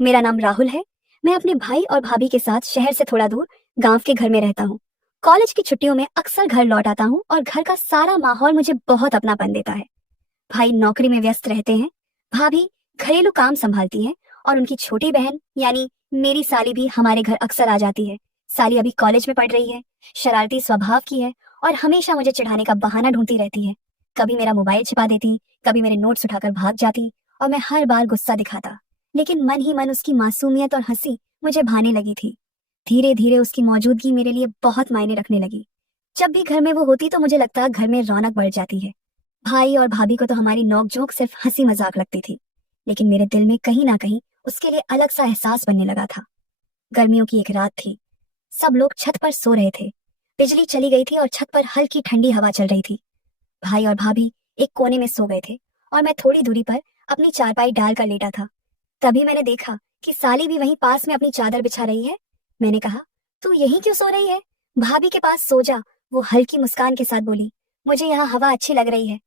मेरा नाम राहुल है। मैं अपने भाई और भाभी के साथ शहर से थोड़ा दूर गांव के घर में रहता हूँ। कॉलेज की छुट्टियों में अक्सर घर लौट आता हूँ और घर का सारा माहौल मुझे बहुत अपनापन देता है। भाई नौकरी में व्यस्त रहते हैं, भाभी घरेलू काम संभालती हैं और उनकी छोटी बहन यानी मेरी साली भी हमारे घर अक्सर आ जाती है। साली अभी कॉलेज में पढ़ रही है, शरारती स्वभाव की है और हमेशा मुझे चिढ़ाने का बहाना ढूंढती रहती है। कभी मेरा मोबाइल छिपा देती, कभी मेरे नोट्स उठाकर भाग जाती और मैं हर बार गुस्सा दिखाता, लेकिन मन ही मन उसकी मासूमियत और हंसी मुझे भाने लगी थी। धीरे धीरे उसकी मौजूदगी मेरे लिए बहुत मायने रखने लगी। जब भी घर में वो होती तो मुझे लगता घर में रौनक बढ़ जाती है। भाई और भाभी को तो हमारी नोकझोंक सिर्फ हंसी मजाक लगती थी, लेकिन मेरे दिल में कहीं ना कहीं उसके लिए अलग सा एहसास बनने लगा था। गर्मियों की एक रात थी। सब लोग छत पर सो रहे थे। बिजली चली गई थी और छत पर हल्की ठंडी हवा चल रही थी। भाई और भाभी एक कोने में सो गए थे और मैं थोड़ी दूरी पर अपनी चारपाई डालकर लेटा था। तभी मैंने देखा कि साली भी वहीं पास में अपनी चादर बिछा रही है। मैंने कहा, तू यहीं क्यों सो रही है? भाभी के पास सो जा, वो हल्की मुस्कान के साथ बोली। मुझे यहाँ हवा अच्छी लग रही है,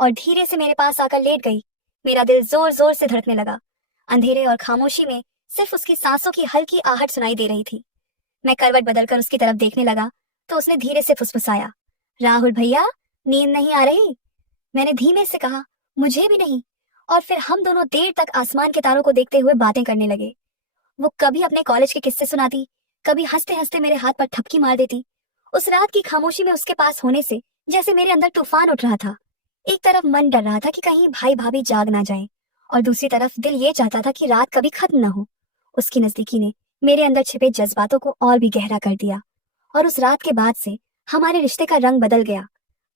और धीरे से मेरे पास आकर लेट गई। मेरा दिल जोर जोर से धड़कने लगा। अंधेरे और खामोशी में सिर्फ उसकी सांसों की हल्की आहट सुनाई दे रही थी। मैं करवट बदलकर उसकी तरफ देखने लगा तो उसने धीरे से फुसफुसाया, राहुल भैया, नींद नहीं आ रही? मैंने धीमे से कहा, मुझे भी नहीं। और फिर हम दोनों देर तक आसमान के तारों को देखते हुए बातें करने लगे। वो कभी अपने कॉलेज के किस्से सुनाती, कभी हंसते हंसते मेरे हाथ पर थपकी मार देती। उस रात की खामोशी में उसके पास होने से जैसे मेरे अंदर तूफान उठ रहा था। एक तरफ मन डर रहा था कि कहीं भाई भाभी जाग ना जाएं, और दूसरी तरफ दिल ये चाहता था कि रात कभी खत्म ना हो। उसकी नजदीकी ने मेरे अंदर छिपे जज्बातों को और भी गहरा कर दिया, और उस रात के बाद से हमारे रिश्ते का रंग बदल गया।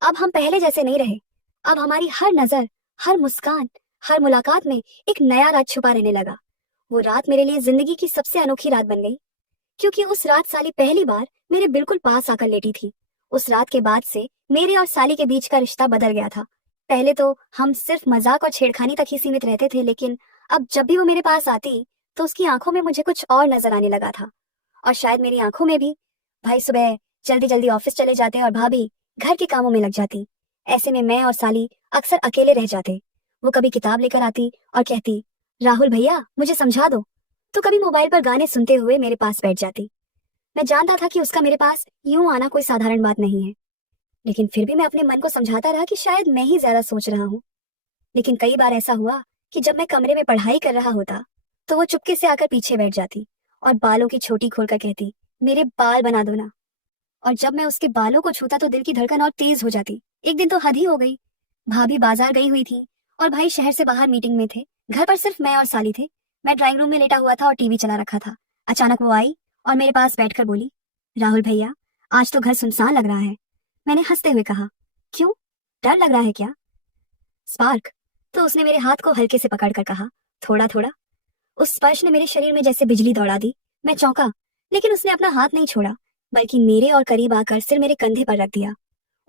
अब हम पहले जैसे नहीं रहे। अब हमारी हर नजर, हर मुस्कान, हर मुलाकात में एक नया राज छुपा रहने लगा। वो रात मेरे लिए जिंदगी की सबसे अनोखी रात बन गई, क्योंकि उस रात साली पहली बार मेरे बिल्कुल पास आकर लेटी थी। उस रात के बाद से मेरे और साली के बीच का रिश्ता बदल गया था। पहले तो हम सिर्फ मजाक और छेड़खानी तक ही सीमित रहते थे, लेकिन अब जब भी वो मेरे पास आती तो उसकी आंखों में मुझे कुछ और नजर आने लगा था, और शायद मेरी आंखों में भी। भाई सुबह जल्दी जल्दी ऑफिस चले जाते और भाभी घर के कामों में लग जाती। ऐसे में मैं और साली अक्सर अकेले रह जाते। वो कभी किताब लेकर आती और कहती, राहुल भैया मुझे समझा दो। तो कभी मोबाइल पर गाने सुनते हुए मेरे पास बैठ जाती। मैं जानता था कि उसका मेरे पास यूं आना कोई साधारण बात नहीं है, लेकिन फिर भी मैं अपने मन को समझाता रहा कि शायद मैं ही ज्यादा सोच रहा हूँ। लेकिन कई बार ऐसा हुआ कि जब मैं कमरे में पढ़ाई कर रहा होता तो वो चुपके से आकर पीछे बैठ जाती और बालों की छोटी खोलकर कहती, मेरे बाल बना दो ना। और जब मैं उसके बालों को छूता तो दिल की धड़कन और तेज हो जाती। एक दिन तो हद ही हो गई। भाभी बाजार गई हुई थी और भाई शहर से बाहर मीटिंग में थे। घर पर सिर्फ मैं और साली थे। मैं ड्राइंग रूम में लेटा हुआ था और टीवी चला रखा था। अचानक वो आई और मेरे पास बैठकर बोली, राहुल भैया, आज तो घर सुनसान लग रहा है। मैंने हंसते हुए कहा, क्यों, डर लग रहा है क्या? स्पार्क। तो उसने मेरे हाथ को हल्के से पकड़कर कहा, थोड़ा थोड़ा। उस स्पर्श ने मेरे शरीर में जैसे बिजली दौड़ा दी। मैं चौंका, लेकिन उसने अपना हाथ नहीं छोड़ा, बल्कि मेरे और करीब आकर सिर मेरे कंधे पर रख दिया।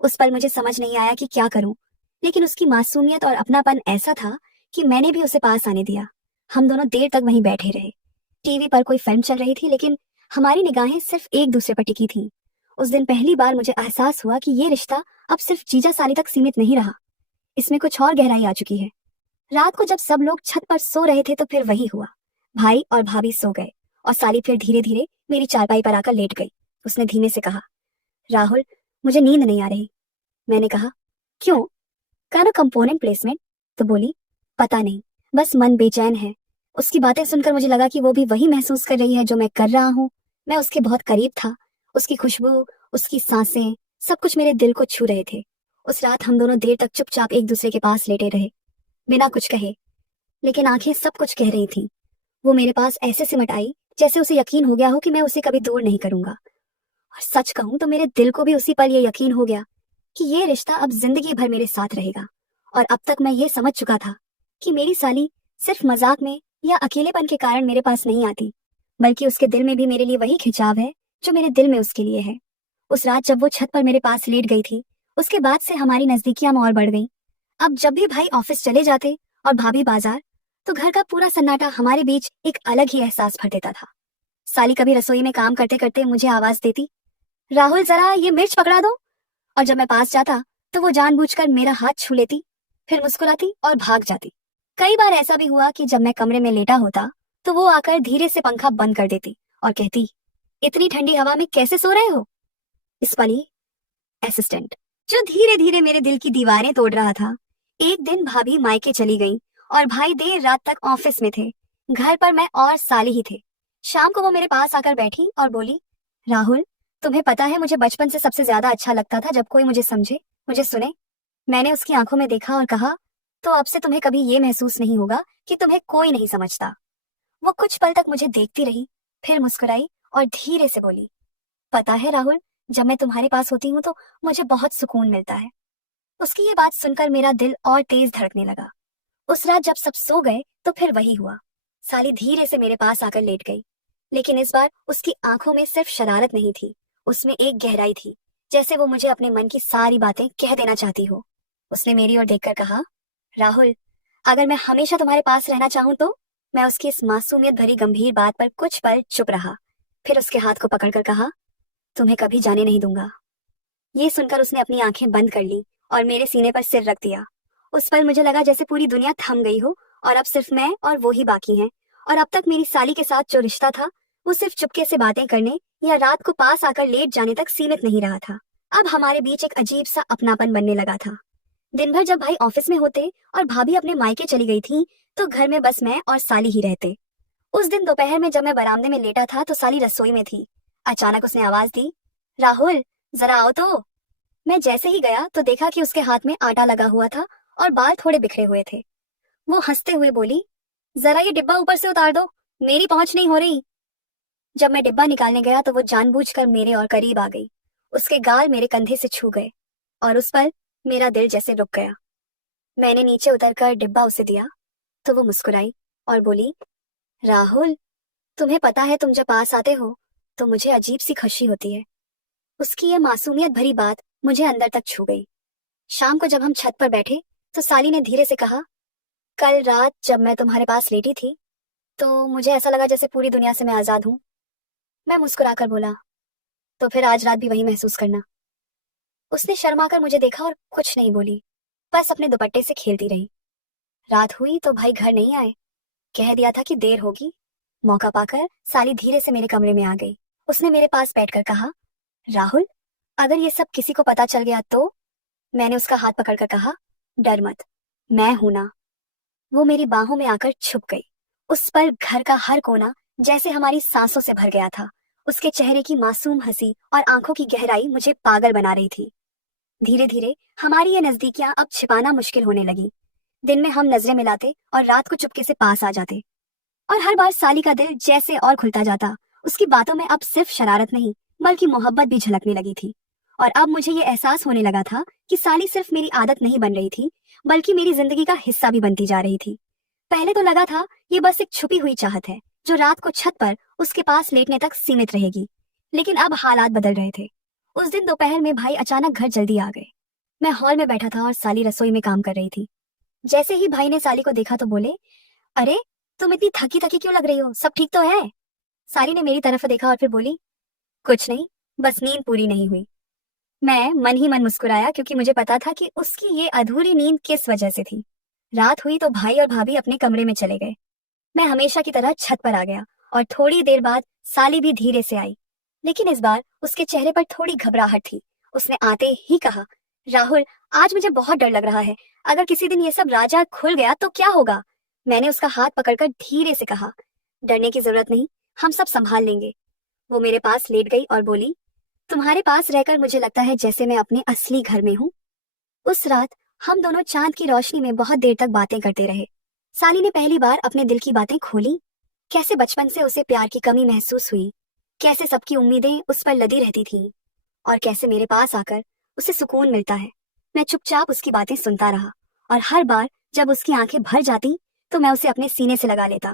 उस पल मुझे समझ नहीं आया कि क्या करूं, लेकिन उसकी मासूमियत और अपनापन ऐसा था कि मैंने भी उसे पास आने दिया। हम दोनों देर तक वहीं बैठे रहे। टीवी पर कोई फिल्म चल रही थी, लेकिन हमारी निगाहें सिर्फ एक दूसरे पर टिकी थीं। उस दिन पहली बार मुझे एहसास हुआ कि ये रिश्ता अब सिर्फ जीजा साली तक सीमित नहीं रहा। इसमें कुछ और गहराई आ चुकी है। रात को जब सब लोग छत पर सो रहे थे तो फिर वही हुआ। भाई और भाभी सो गए और साली फिर धीरे धीरे मेरी चारपाई पर आकर लेट गई। उसने धीमे से कहा, राहुल, मुझे नींद नहीं आ रही। मैंने कहा, क्यों? कहा ना कंपोनेंट प्लेसमेंट। तो बोली, पता नहीं, बस मन बेचैन है। उसकी बातें सुनकर मुझे लगा कि वो भी वही महसूस कर रही है जो मैं कर रहा हूँ। मैं उसके बहुत करीब था। उसकी खुशबू, उसकी सांसें, सब कुछ मेरे दिल को छू रहे थे। उस रात हम दोनों देर तक चुपचाप एक दूसरे के पास लेटे रहे, बिना कुछ कहे, लेकिन आंखें सब कुछ कह रही थी। वो मेरे पास ऐसे सिमट आई जैसे उसे यकीन हो गया हो कि मैं उसे कभी दूर नहीं करूंगा। और सच कहूं तो मेरे दिल को भी उसी पल ये यकीन हो गया कि ये रिश्ता अब जिंदगी भर मेरे साथ रहेगा। और अब तक मैं ये समझ चुका था कि मेरी साली सिर्फ मजाक में या अकेलेपन के कारण मेरे पास नहीं आती, बल्कि उसके दिल में भी मेरे लिए वही खिंचाव है जो मेरे दिल में उसके लिए है। उस रात जब वो छत पर मेरे पास लेट गई थी, उसके बाद से हमारी नजदीकियां और बढ़ गई। अब जब भी भाई ऑफिस चले जाते और भाभी बाजार, तो घर का पूरा सन्नाटा हमारे बीच एक अलग ही एहसास भर देता था। साली कभी रसोई में काम करते करते मुझे आवाज देती, राहुल जरा ये मिर्च पकड़ा दो। और जब मैं पास जाता तो वो जानबूझकर मेरा हाथ छू लेती, फिर मुस्कुराती और भाग जाती। कई बार ऐसा भी हुआ कि जब मैं कमरे में लेटा होता तो वो आकर धीरे से पंखा बंद कर देती और कहती, इतनी ठंडी हवा में कैसे सो रहे हो? इस पली असिस्टेंट, जो धीरे धीरे मेरे दिल की दीवारें तोड़ रहा था। एक दिन भाभी मायके चली गई और भाई देर रात तक ऑफिस में थे। घर पर मैं और साली ही थे। शाम को वो मेरे पास आकर बैठी और बोली, राहुल, तुम्हें पता है मुझे बचपन से सबसे ज्यादा अच्छा लगता था जब कोई मुझे समझे, मुझे सुने। मैंने उसकी आंखों में देखा और कहा, तो अब से तुम्हें कभी ये महसूस नहीं होगा कि तुम्हें कोई नहीं समझता। वो कुछ पल तक मुझे देखती रही, फिर मुस्कुराई और धीरे से बोली, पता है राहुल, जब मैं तुम्हारे पास होती हूँ तो मुझे बहुत सुकून मिलता है। उसकी ये बात सुनकर मेरा दिल और तेज धड़कने लगा। उस रात जब सब सो गए तो फिर वही हुआ। साली धीरे से मेरे पास आकर लेट गई, लेकिन इस बार उसकी आंखों में सिर्फ शरारत नहीं थी, उसमें एक गहराई थी, जैसे वो मुझे अपने मन की सारी बातें कह देना चाहती हो। उसने मेरी ओर देखकर कहा, राहुल, अगर मैं हमेशा तुम्हारे पास रहना चाहूं तो? मैं उसकी इस मासूमियत भरी गंभीर बात पर कुछ पल चुप रहा, फिर उसके हाथ को पकड़कर कहा, तुम्हें कभी जाने नहीं दूंगा। ये सुनकर उसने अपनी आंखें बंद कर ली और मेरे सीने पर सिर रख दिया। उस पल मुझे लगा जैसे पूरी दुनिया थम गई हो और अब सिर्फ मैं और वो ही बाकी हैं। और अब तक मेरी साली के साथ जो रिश्ता था वो सिर्फ चुपके से बातें करने या रात को पास आकर लेट जाने तक सीमित नहीं रहा था। अब हमारे बीच एक अजीब सा अपनापन बनने लगा था। दिन भर जब भाई ऑफिस में होते और भाभी अपने मायके चली गई थी तो घर में बस मैं और साली ही रहते। उस दिन दोपहर में जब मैं बरामदे में लेटा था तो साली रसोई में थी। अचानक उसने आवाज दी, राहुल, जरा आओ तो। मैं जैसे ही गया तो देखा कि उसके हाथ में आटा लगा हुआ था और बाल थोड़े बिखरे हुए थे। वो हंसते हुए बोली, जरा ये डिब्बा ऊपर से उतार दो, मेरी पहुंच नहीं हो रही। जब मैं डिब्बा निकालने गया तो वो जानबूझकर मेरे और करीब आ गई। उसके गाल मेरे कंधे से छू गए और उस पल मेरा दिल जैसे रुक गया। मैंने नीचे उतरकर डिब्बा उसे दिया तो वो मुस्कुराई और बोली, राहुल, तुम्हें पता है तुम जब पास आते हो तो मुझे अजीब सी खुशी होती है। उसकी ये मासूमियत भरी बात मुझे अंदर तक छू गई। शाम को जब हम छत पर बैठे तो साली ने धीरे से कहा, कल रात जब मैं तुम्हारे पास लेटी थी तो मुझे ऐसा लगा जैसे पूरी दुनिया से मैं आजाद हूँ। मैं मुस्कुराकर बोला, तो फिर आज रात भी वही महसूस करना। उसने शर्माकर मुझे देखा और कुछ नहीं बोली, बस अपने दुपट्टे से खेलती रही। रात हुई तो भाई घर नहीं आए। कह दिया था कि देर होगी। मौका पाकर साली धीरे से मेरे कमरे में आ गई। उसने मेरे पास बैठकर कहा, राहुल, अगर ये सब किसी को पता चल गया तो? मैंने उसका हाथ पकड़कर कहा, डर मत, मैं हूं ना। वो मेरी बाहों में आकर छुप गई। उस पल घर का हर कोना जैसे हमारी सांसों से भर गया था। उसके चेहरे की मासूम हंसी और आंखों की गहराई मुझे पागल बना रही थी। धीरे धीरे हमारी ये नजदीकियां अब छिपाना मुश्किल होने लगी। दिन में हम नजरें मिलाते और रात को चुपके से पास आ जाते। और हर बार साली का दिल जैसे और खुलता जाता। उसकी बातों में अब सिर्फ शरारत नहीं बल्कि मोहब्बत भी झलकने लगी थी। और अब मुझे ये एहसास होने लगा था कि साली सिर्फ मेरी आदत नहीं बन रही थी बल्कि मेरी जिंदगी का हिस्सा भी बनती जा रही थी। पहले तो लगा था ये बस एक छुपी हुई चाहत है जो रात को छत पर उसके पास लेटने तक सीमित रहेगी, लेकिन अब हालात बदल रहे थे। उस दिन दोपहर में भाई अचानक घर जल्दी आ गए। मैं हॉल में बैठा था और साली रसोई में काम कर रही थी। जैसे ही भाई ने साली को देखा तो बोले, अरे, तुम इतनी थकी थकी क्यों लग रही हो, सब ठीक तो है? साली ने मेरी तरफ देखा और फिर बोली, कुछ नहीं, बस नींद पूरी नहीं हुई। मैं मन ही मन मुस्कुराया क्योंकि मुझे पता था कि उसकी ये अधूरी नींद किस वजह से थी। रात हुई तो भाई और भाभी अपने कमरे में चले गए। मैं हमेशा की तरह छत पर आ गया और थोड़ी देर बाद साली भी धीरे से आई, लेकिन इस बार उसके चेहरे पर थोड़ी घबराहट थी। उसने आते ही कहा, राहुल, आज मुझे बहुत डर लग रहा है। अगर किसी दिन ये सब राजा खुल गया तो क्या होगा? मैंने उसका हाथ पकड़कर धीरे से कहा, डरने की जरूरत नहीं, हम सब संभाल लेंगे। वो मेरे पास लेट गई और बोली, तुम्हारे पास रहकर मुझे लगता है जैसे मैं अपने असली घर में हूँ। उस रात हम दोनों चांद की रोशनी में बहुत देर तक बातें करते रहे। साली ने पहली बार अपने दिल की बातें खोली। कैसे बचपन से उसे प्यार की कमी महसूस हुई, कैसे सबकी उम्मीदें उस पर लदी रहती थीं, और कैसे मेरे पास आकर उसे सुकून मिलता है। मैं चुपचाप उसकी बातें सुनता रहा और हर बार जब उसकी आंखें भर जाती तो मैं उसे अपने सीने से लगा लेता।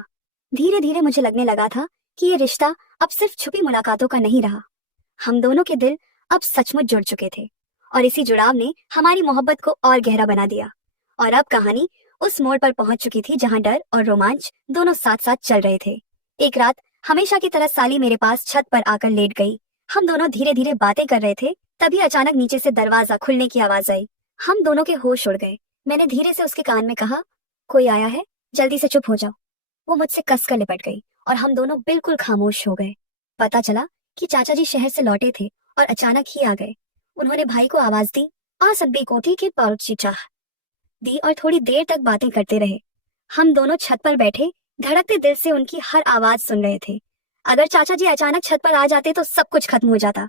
धीरे धीरे मुझे लगने लगा था कि ये रिश्ता अब सिर्फ छुपी मुलाकातों का नहीं रहा। हम दोनों के दिल अब सचमुच जुड़ चुके थे और इसी जुड़ाव ने हमारी मोहब्बत को और गहरा बना दिया। और अब कहानी उस मोड़ पर पहुंच चुकी थी जहां डर और रोमांच दोनों साथ साथ चल रहे थे। एक रात हमेशा की तरह साली मेरे पास छत पर आकर लेट गई। हम दोनों धीरे धीरे बातें कर रहे थे, तभी अचानक नीचे से दरवाजा खुलने की आवाज आई। हम दोनों के होश उड़ गए। मैंने धीरे से उसके कान में कहा, कोई आया है, जल्दी से चुप हो जाओ। वो मुझसे कसकर लिपट गई और हम दोनों बिल्कुल खामोश हो गए। पता चला कि चाचा जी शहर से लौटे थे और अचानक ही आ गए। उन्होंने भाई को आवाज दी, आ सब्बी कोठी की पाउची चाह दी और थोड़ी देर तक बातें करते रहे। हम दोनों छत पर बैठे धड़कते दिल से उनकी हर आवाज सुन रहे थे। अगर चाचा जी अचानक छत पर आ जाते तो सब कुछ खत्म हो जाता।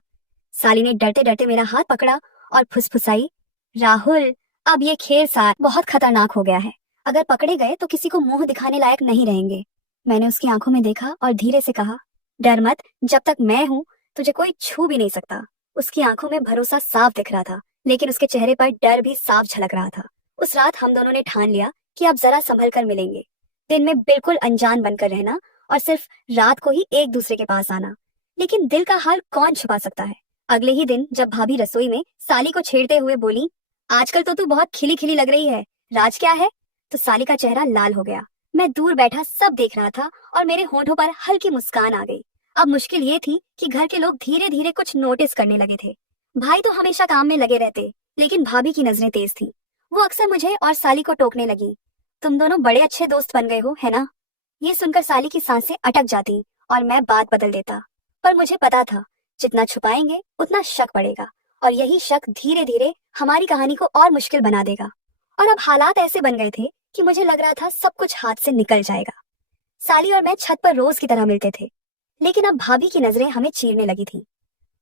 साली ने डरते डरते मेरा हाथ पकड़ा और फुसफुसाई, राहुल, अब ये खेल साथ बहुत खतरनाक हो गया है। अगर पकड़े गए तो किसी को मुंह दिखाने लायक नहीं रहेंगे। मैंने उसकी आंखों में देखा और धीरे से कहा, डर मत, जब तक मैं हूं तुझे कोई छू भी नहीं सकता। उसकी आंखों में भरोसा साफ दिख रहा था, लेकिन उसके चेहरे पर डर भी साफ झलक रहा था। उस रात हम दोनों ने ठान लिया कि अब जरा संभल कर मिलेंगे। दिन में बिल्कुल अनजान बनकर रहना और सिर्फ रात को ही एक दूसरे के पास आना। लेकिन दिल का हाल कौन छुपा सकता है। अगले ही दिन जब भाभी रसोई में साली को छेड़ते हुए बोली, आजकल तो तू बहुत खिली खिली लग रही है, राज क्या है? तो साली का चेहरा लाल हो गया। मैं दूर बैठा सब देख रहा था और मेरे होठों पर हल्की मुस्कान आ गई। अब मुश्किल ये थी कि घर के लोग धीरे धीरे कुछ नोटिस करने लगे थे। भाई तो हमेशा काम में लगे रहते, लेकिन भाभी की नजरें तेज थी। वो अक्सर मुझे और साली को टोकने लगी, तुम दोनों बड़े अच्छे दोस्त बन गए हो, है ना? ये सुनकर साली की सांसें अटक जाती और मैं बात बदल देता। पर मुझे पता था, जितना छुपाएंगे उतना शक बढ़ेगा और यही शक धीरे धीरे हमारी कहानी को और मुश्किल बना देगा। और अब हालात ऐसे बन गए थे कि मुझे लग रहा था सब कुछ हाथ से निकल जाएगा। साली और मैं छत पर रोज की तरह मिलते थे, लेकिन अब भाभी की नजरें हमें चीरने लगी थी।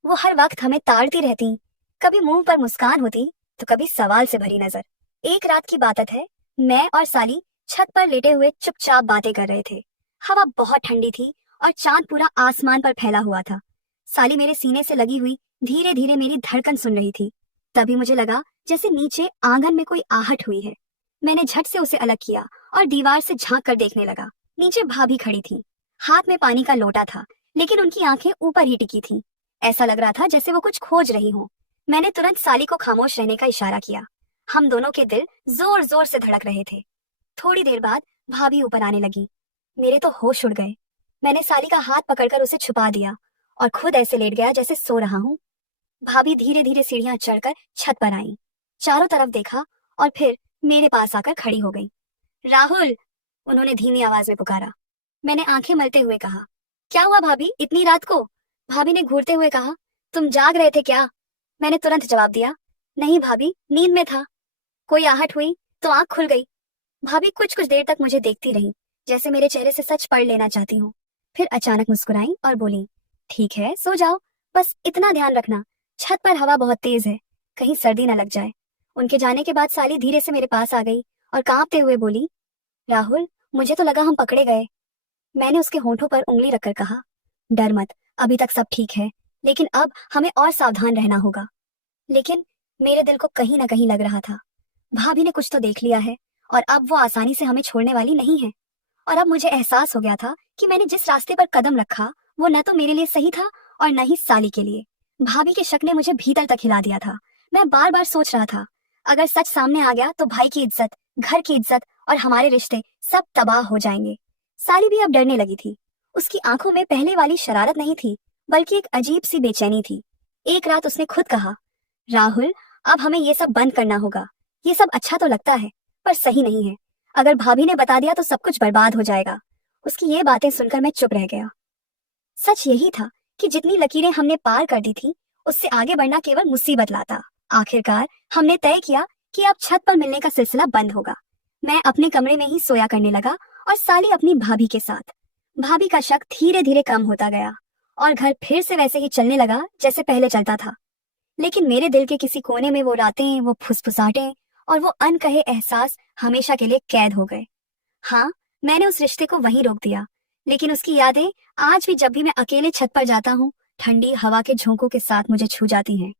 वो हर वक्त हमें ताड़ती रहती, कभी मुंह पर मुस्कान होती तो कभी सवाल से भरी नजर। एक रात की बात है, मैं और साली छत पर लेटे हुए चुपचाप बातें कर रहे थे। हवा बहुत ठंडी थी और चांद पूरा आसमान पर फैला हुआ था। साली मेरे सीने से लगी हुई धीरे धीरे मेरी धड़कन सुन रही थी। तभी मुझे लगा जैसे नीचे आंगन में कोई आहट हुई है। मैंने झट से उसे अलग किया और दीवार से झांक कर देखने लगा। नीचे भाभी खड़ी थी, हाथ में पानी का लोटा था, लेकिन उनकी आंखें ऊपर ही टिकी थीं। ऐसा लग रहा था जैसे वो कुछ खोज रही हो। मैंने तुरंत साली को खामोश रहने का इशारा किया। हम दोनों के दिल जोर जोर से धड़क रहे थे। थोड़ी देर बाद भाभी ऊपर आने लगी। मेरे तो होश उड़ गए। मैंने साली का हाथ पकड़कर उसे छुपा दिया और खुद ऐसे लेट गया जैसे सो रहा हूँ। भाभी धीरे धीरे सीढ़ियां चढ़कर छत पर आई, चारों तरफ देखा और फिर मेरे पास आकर खड़ी हो गई। राहुल, उन्होंने धीमी आवाज में पुकारा। मैंने आंखें मलते हुए कहा, क्या हुआ भाभी, इतनी रात को? भाभी ने घूरते हुए कहा, तुम जाग रहे थे क्या? मैंने तुरंत जवाब दिया, नहीं भाभी, नींद में था। कोई आहट हुई तो आंख खुल गई। भाभी कुछ कुछ देर तक मुझे देखती रही, जैसे मेरे चेहरे से सच पढ़ लेना चाहती हूँ। फिर अचानक मुस्कुराई और बोली, ठीक है, सो जाओ, बस इतना ध्यान रखना, छत पर हवा बहुत तेज है, कहीं सर्दी न लग जाए। उनके जाने के बाद साली धीरे से मेरे पास आ गई और कांपते हुए बोली, राहुल, मुझे तो लगा हम पकड़े गए। मैंने उसके होठों पर उंगली रखकर कहा, डर मत, अभी तक सब ठीक है, लेकिन अब हमें और सावधान रहना होगा। लेकिन मेरे दिल को कहीं ना कहीं लग रहा था, भाभी ने कुछ तो देख लिया है और अब वो आसानी से हमें छोड़ने वाली नहीं है। और अब मुझे एहसास हो गया था कि मैंने जिस रास्ते पर कदम रखा वो न तो मेरे लिए सही था और न ही साली के लिए। भाभी के शक ने मुझे भीतर तक हिला दिया था। मैं बार बार सोच रहा था, अगर सच सामने आ गया तो भाई की इज्जत, घर की इज्जत और हमारे रिश्ते सब तबाह हो जाएंगे। साली भी अब डरने लगी थी। उसकी आंखों में पहले वाली शरारत नहीं थी, बल्कि एक अजीब सी बेचैनी थी। एक रात उसने खुद कहा, राहुल, अब हमें ये सब बंद करना होगा। ये सब अच्छा तो लगता है, पर सही नहीं है। अगर भाभी ने बता दिया तो सब कुछ बर्बाद हो जाएगा। उसकी ये बातें सुनकर मैं चुप रह गया। सच यही था कि जितनी लकीरें हमने पार कर दी थी, उससे आगे बढ़ना केवल मुसीबत लाता। आखिरकार हमने तय किया कि अब छत पर मिलने का सिलसिला बंद होगा। मैं अपने कमरे में ही सोया करने लगा और साली अपनी भाभी के साथ। भाभी का शक धीरे धीरे कम होता गया और घर फिर से वैसे ही चलने लगा जैसे पहले चलता था। लेकिन मेरे दिल के किसी कोने में वो रातें, वो फुसफुसाहटें और वो अनकहे एहसास हमेशा के लिए कैद हो गए। हाँ, मैंने उस रिश्ते को वहीं रोक दिया, लेकिन उसकी यादें आज भी जब भी मैं अकेले छत पर जाता हूँ, ठंडी हवा के झोंकों के साथ मुझे छू जाती हैं।